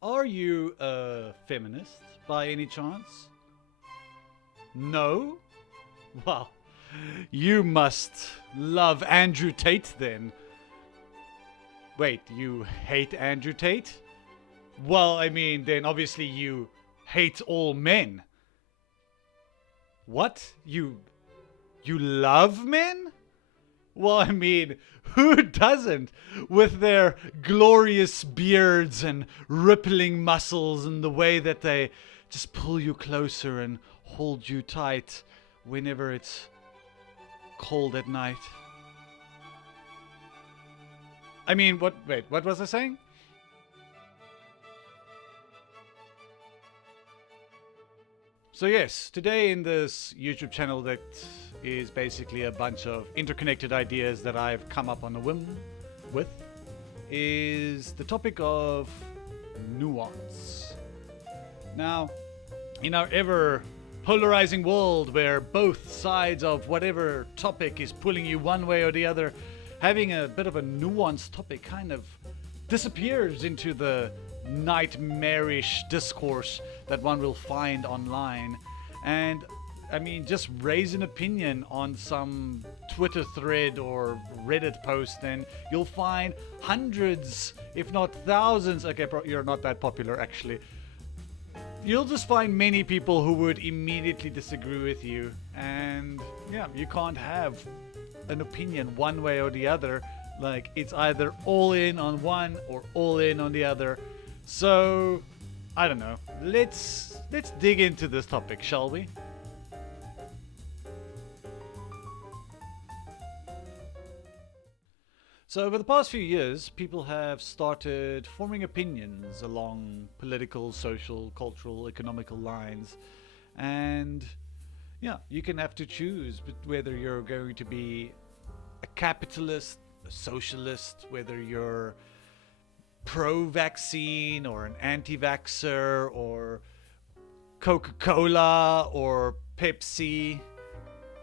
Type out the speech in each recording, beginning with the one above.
Are you a feminist by any chance? No? Well, you must love Andrew Tate then. Wait, you hate Andrew Tate? Well, I mean, then obviously you hate all men. What? You love men? Well, I mean, who doesn't? With their glorious beards and rippling muscles and the way that they just pull you closer and hold you tight whenever it's cold at night. I mean, what was I saying? So yes, today in this YouTube channel that is basically a bunch of interconnected ideas that I've come up on a whim with is the topic of nuance. Now, in our ever polarizing world where both sides of whatever topic is pulling you one way or the other, having a bit of a nuanced topic kind of disappears into the nightmarish discourse that one will find online. And I mean, just raise an opinion on some Twitter thread or Reddit post, and you'll find hundreds, if not thousands. Okay, you're not that popular actually. You'll just find many people who would immediately disagree with you, and yeah, you can't have an opinion one way or the other. Like, it's either all in on one or all in on the other. So, I don't know. Let's dig into this topic, shall we? So over the past few years, people have started forming opinions along political, social, cultural, economical lines. And yeah, you can have to choose whether you're going to be a capitalist, a socialist, whether you're pro-vaccine or an anti-vaxxer or Coca-Cola or Pepsi.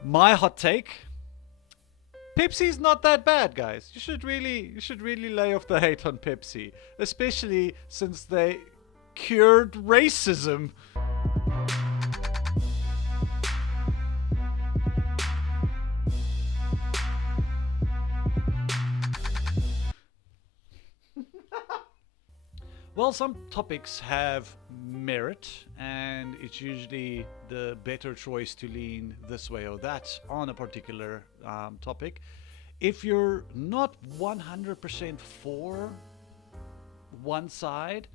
My hot take: Pepsi's not that bad, guys. You should really lay off the hate on Pepsi, especially since they cured racism. Well, some topics have merit, and it's usually the better choice to lean this way or that on a particular topic. If you're not 100% for one side,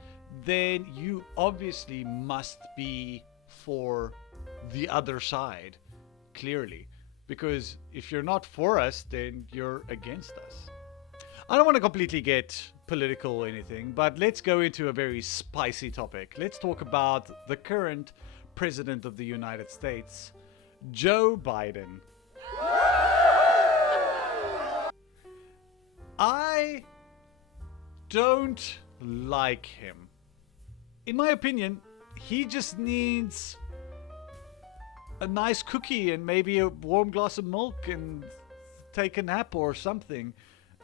then you obviously must be for the other side, clearly. Because if you're not for us, then you're against us. I don't want to completely get political or anything, but let's go into a very spicy topic. Let's talk about the current president of the United States, Joe Biden. I don't like him. In my opinion, he just needs a nice cookie and maybe a warm glass of milk and take a nap or something.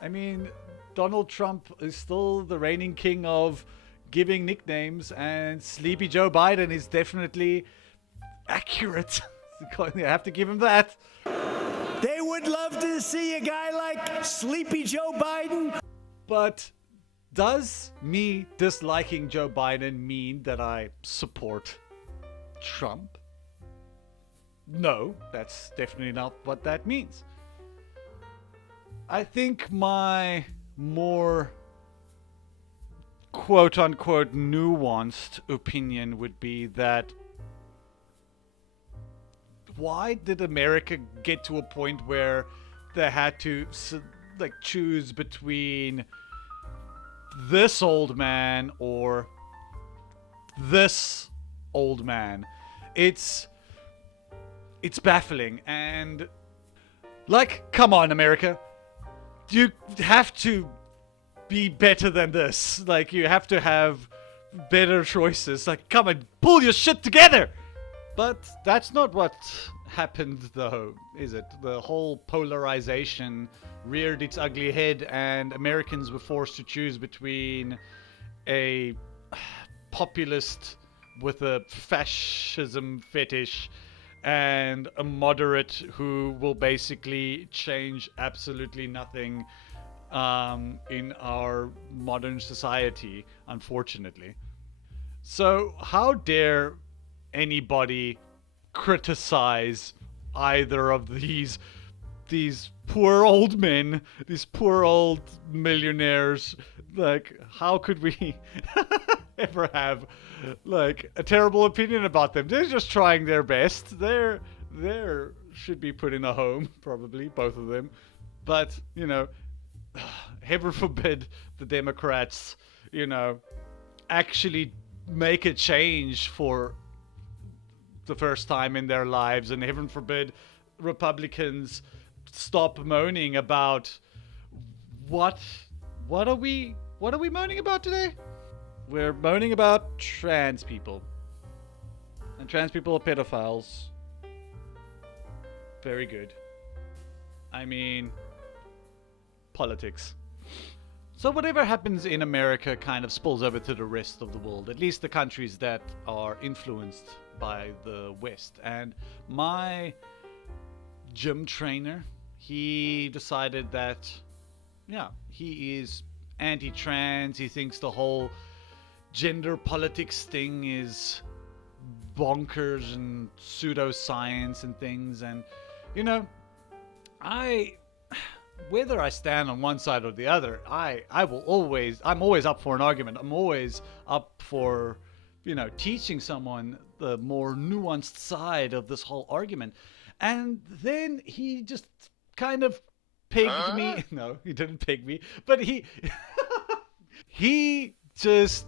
I mean, Donald Trump is still the reigning king of giving nicknames, and Sleepy Joe Biden is definitely accurate. You have to give him that. They would love to see a guy like Sleepy Joe Biden. But does me disliking Joe Biden mean that I support Trump? No, that's definitely not what that means. I think my more quote-unquote nuanced opinion would be that why did America get to a point where they had to choose between this old man or this old man? It's baffling, and come on, America. You have to be better than this. You have to have better choices. Come and pull your shit together. But that's not what happened, though, is it? The whole polarization reared its ugly head, and Americans were forced to choose between a populist with a fascism fetish and a moderate who will basically change absolutely nothing in our modern society, unfortunately. So, how dare anybody criticize either of these poor old men, these poor old millionaires? Like, how could we ever have like a terrible opinion about them? They're just trying their best. They're should be put in a home, probably both of them. But heaven forbid the Democrats, actually make a change for the first time in their lives, and heaven forbid Republicans stop moaning about what what are we moaning about today? We're moaning about trans people. And trans people are pedophiles. Very good. I mean, politics. So whatever happens in America kind of spills over to the rest of the world, at least the countries that are influenced by the West. And my gym trainer, he decided that, yeah, he is anti-trans. He thinks the whole gender politics thing is bonkers and pseudoscience and things. And, whether I stand on one side or the other, I'm always up for an argument. I'm always up for, teaching someone the more nuanced side of this whole argument. And then he just kind of pegged me. No, he didn't peg me, but he just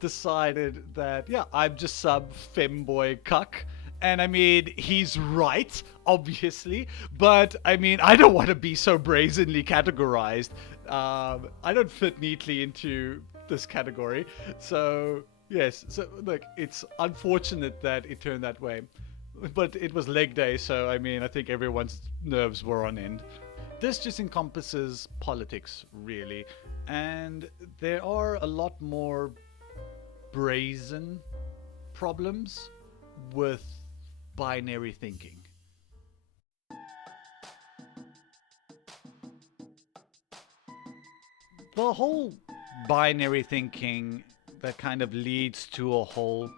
decided that, yeah, I'm just some femboy cuck. And I mean, he's right, obviously, but I mean, I don't want to be so brazenly categorized. I don't fit neatly into this category. So, yes, look, it's unfortunate that it turned that way. But it was leg day, so I mean, I think everyone's nerves were on end. This just encompasses politics, really. And there are a lot more brazen problems with binary thinking. The whole binary thinking that kind of leads to a whole...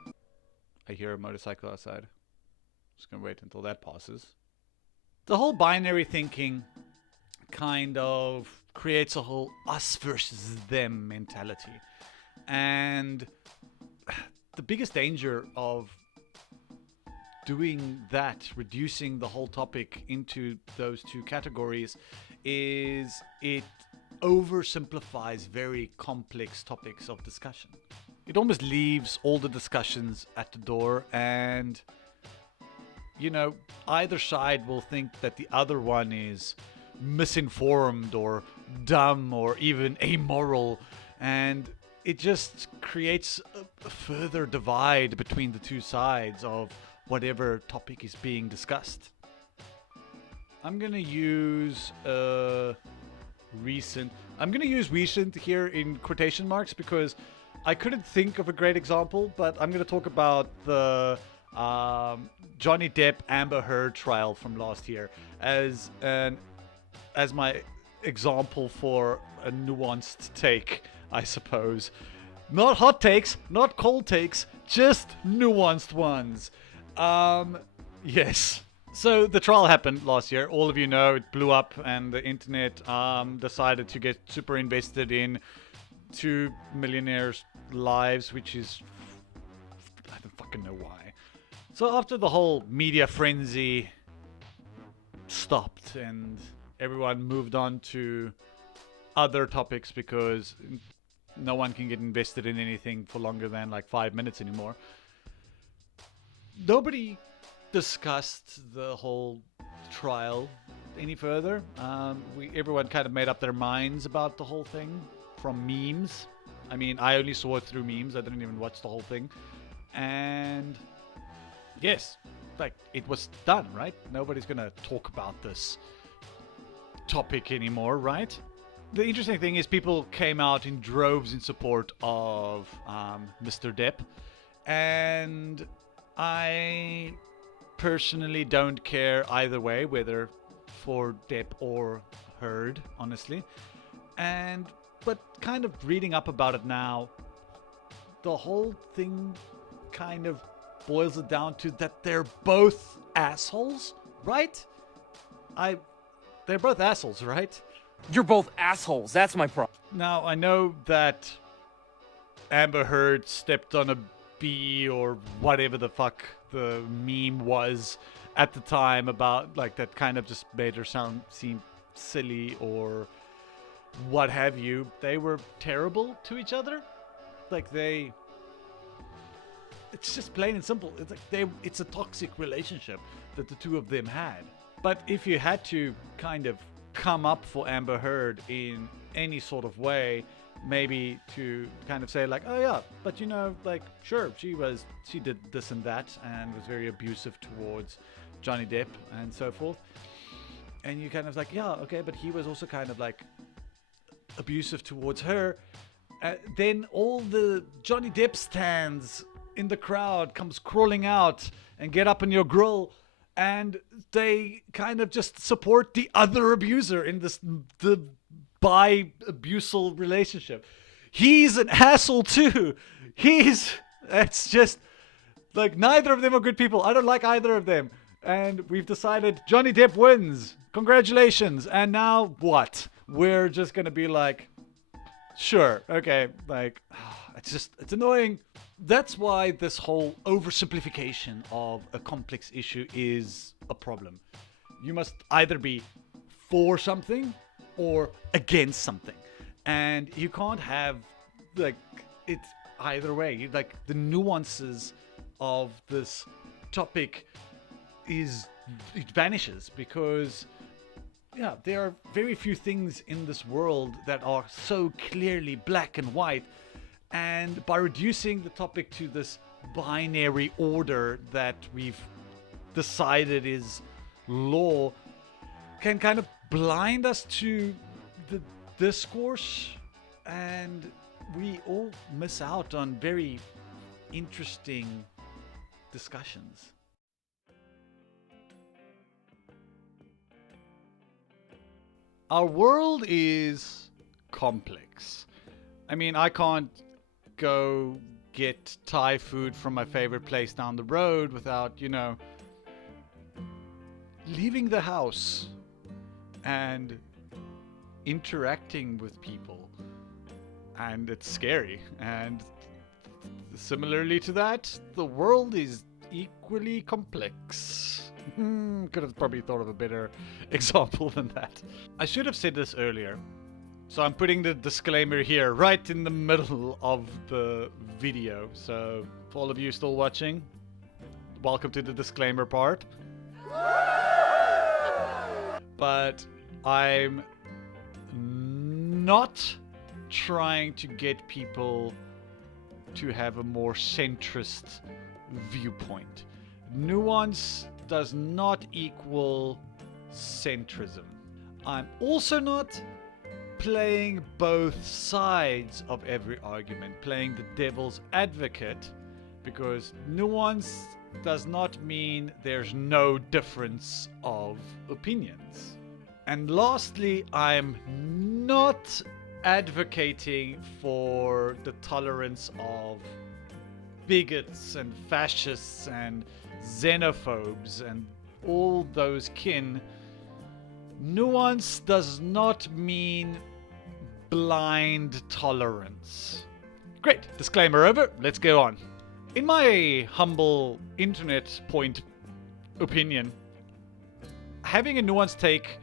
I hear a motorcycle outside. Just gonna wait until that passes. The whole binary thinking kind of creates a whole us versus them mentality. And the biggest danger of doing that, reducing the whole topic into those two categories, is it oversimplifies very complex topics of discussion. It almost leaves all the discussions at the door, and either side will think that the other one is misinformed or dumb or even amoral, and it just creates a further divide between the two sides of whatever topic is being discussed. I'm gonna use recent here in quotation marks because I couldn't think of a great example, but I'm gonna talk about the Johnny Depp Amber Heard trial from last year as my example for a nuanced take, I suppose. Not hot takes, not cold takes, just nuanced ones. Yes. So the trial happened last year. All of you know it blew up, and the internet decided to get super invested in two millionaires' lives, which is... I don't fucking know why. So after the whole media frenzy stopped and everyone moved on to other topics because no one can get invested in anything for longer than like 5 minutes anymore, nobody discussed the whole trial any further. Everyone kind of made up their minds about the whole thing from memes. I mean, I only saw it through memes. I didn't even watch the whole thing. And yes, like, it was done, right? Nobody's gonna talk about this topic anymore, right? the interesting thing is people came out in droves in support of Mr. Depp, and I personally don't care either way, whether for Depp or Heard, honestly. But kind of reading up about it now, the whole thing kind of boils it down to that they're both assholes, right? They're both assholes, right? You're both assholes. That's my problem. Now, I know that Amber Heard stepped on a bee or whatever the fuck the meme was at the time about, like, that kind of just made her seem silly or what have you. They were terrible to each other. Like, it's just plain and simple. It's like it's a toxic relationship that the two of them had. But if you had to kind of come up for Amber Heard in any sort of way, maybe to kind of say like, oh yeah, but you know, like, sure, she did this and that and was very abusive towards Johnny Depp and so forth. And you kind of like, yeah, okay, but he was also kind of like abusive towards her. Then all the Johnny Depp stands in the crowd comes crawling out and get up on your grill, and they kind of just support the other abuser in the bi-abusal relationship. He's an asshole too. It's just like, neither of them are good people. I don't like either of them. And we've decided Johnny Depp wins. Congratulations. And now what? We're just going to be like, sure, okay, like, it's annoying. That's why this whole oversimplification of a complex issue is a problem. You must either be for something or against something. And you can't have, like, it's either way. Like, the nuances of this topic it vanishes because, yeah, there are very few things in this world that are so clearly black and white. And by reducing the topic to this binary order that we've decided is law, can kind of blind us to the discourse, and we all miss out on very interesting discussions. Our world is complex. I mean, I can't go get Thai food from my favorite place down the road without, leaving the house and interacting with people. And it's scary. And similarly to that, the world is equally complex. Could have probably thought of a better example than that. I should have said this earlier. So I'm putting the disclaimer here, right in the middle of the video. So for all of you still watching, welcome to the disclaimer part. But I'm not trying to get people to have a more centrist viewpoint. Nuance does not equal centrism. I'm also not playing both sides of every argument, playing the devil's advocate, because nuance does not mean there's no difference of opinions. And lastly, I'm not advocating for the tolerance of bigots and fascists and xenophobes and all those kin. Nuance does not mean blind tolerance. Great, disclaimer over, let's go on. In my humble internet point opinion, having a nuanced take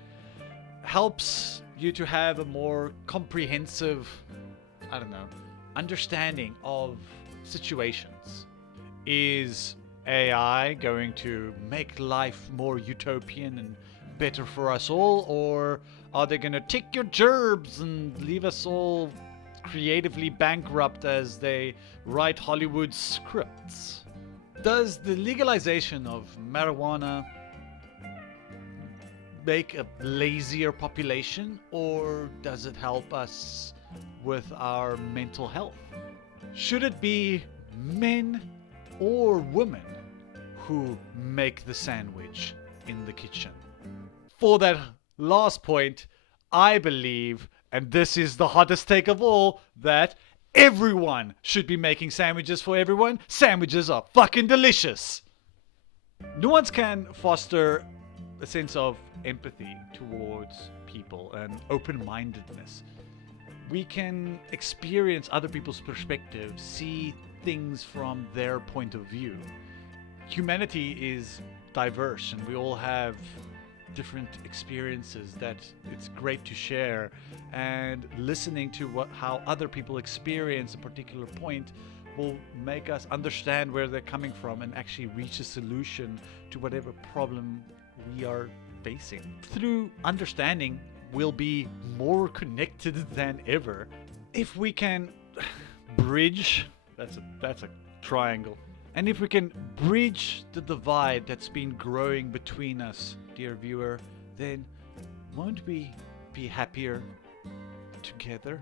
helps you to have a more comprehensive, understanding of situations. Is AI going to make life more utopian and better for us all, or are they going to take your gerbs and leave us all creatively bankrupt as they write Hollywood scripts? Does the legalization of marijuana make a lazier population, or does it help us with our mental health? Should it be men or women who make the sandwich in the kitchen? For that last point, I believe, and this is the hottest take of all, that everyone should be making sandwiches for everyone. Sandwiches are fucking delicious. Nuance can foster a sense of empathy towards people and open-mindedness. We can experience other people's perspectives, see things from their point of view. Humanity is diverse and we all have different experiences that it's great to share, and listening to how other people experience a particular point will make us understand where they're coming from and actually reach a solution to whatever problem we are facing. Through understanding, we'll be more connected than ever. If we can bridge, that's a triangle. And if we can bridge the divide that's been growing between us, dear viewer, then won't we be happier together?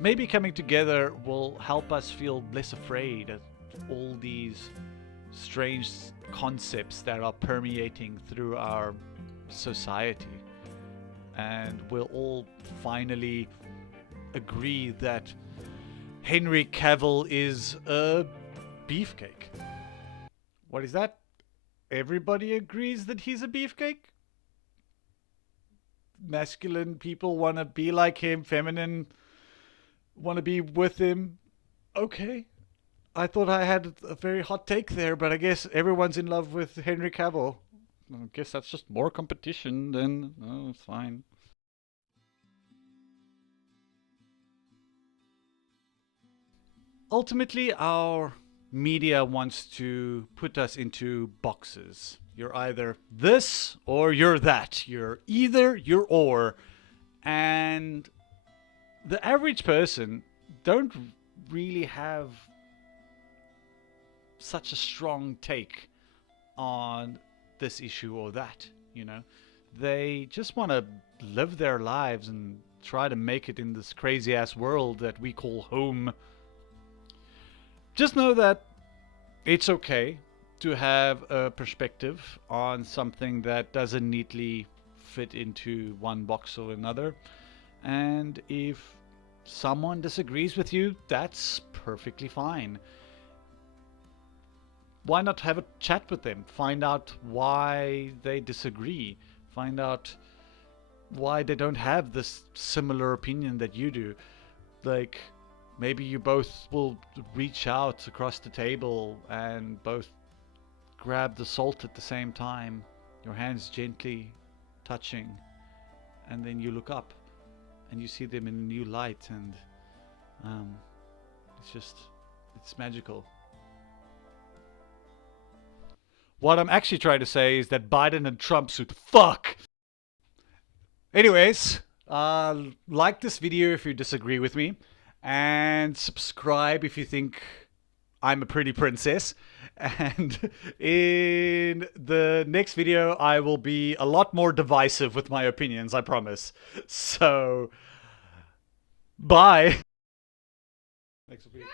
Maybe coming together will help us feel less afraid of all these strange concepts that are permeating through our society. And we'll all finally agree that Henry Cavill is a beefcake. What is that? Everybody agrees that he's a beefcake? Masculine people want to be like him, feminine want to be with him. Okay. I thought I had a very hot take there, but I guess everyone's in love with Henry Cavill. I guess that's just more competition then. Oh, it's fine. Ultimately, our media wants to put us into boxes. You're either this or you're that. You're either, you're or. And the average person don't really have such a strong take on this issue or that, you know. They just want to live their lives and try to make it in this crazy ass world that we call home. Just know that it's okay to have a perspective on something that doesn't neatly fit into one box or another. And if someone disagrees with you, that's perfectly fine. Why not have a chat with them? Find out why they disagree. Find out why they don't have this similar opinion that you do. Like, maybe you both will reach out across the table and both grab the salt at the same time, your hands gently touching, and then you look up and you see them in a new light, and it's magical. What I'm actually trying to say is that Biden and Trump should fuck. Anyways, like this video if you disagree with me, and subscribe if you think I'm a pretty princess. And in the next video, I will be a lot more divisive with my opinions, I promise. So, bye. Next video.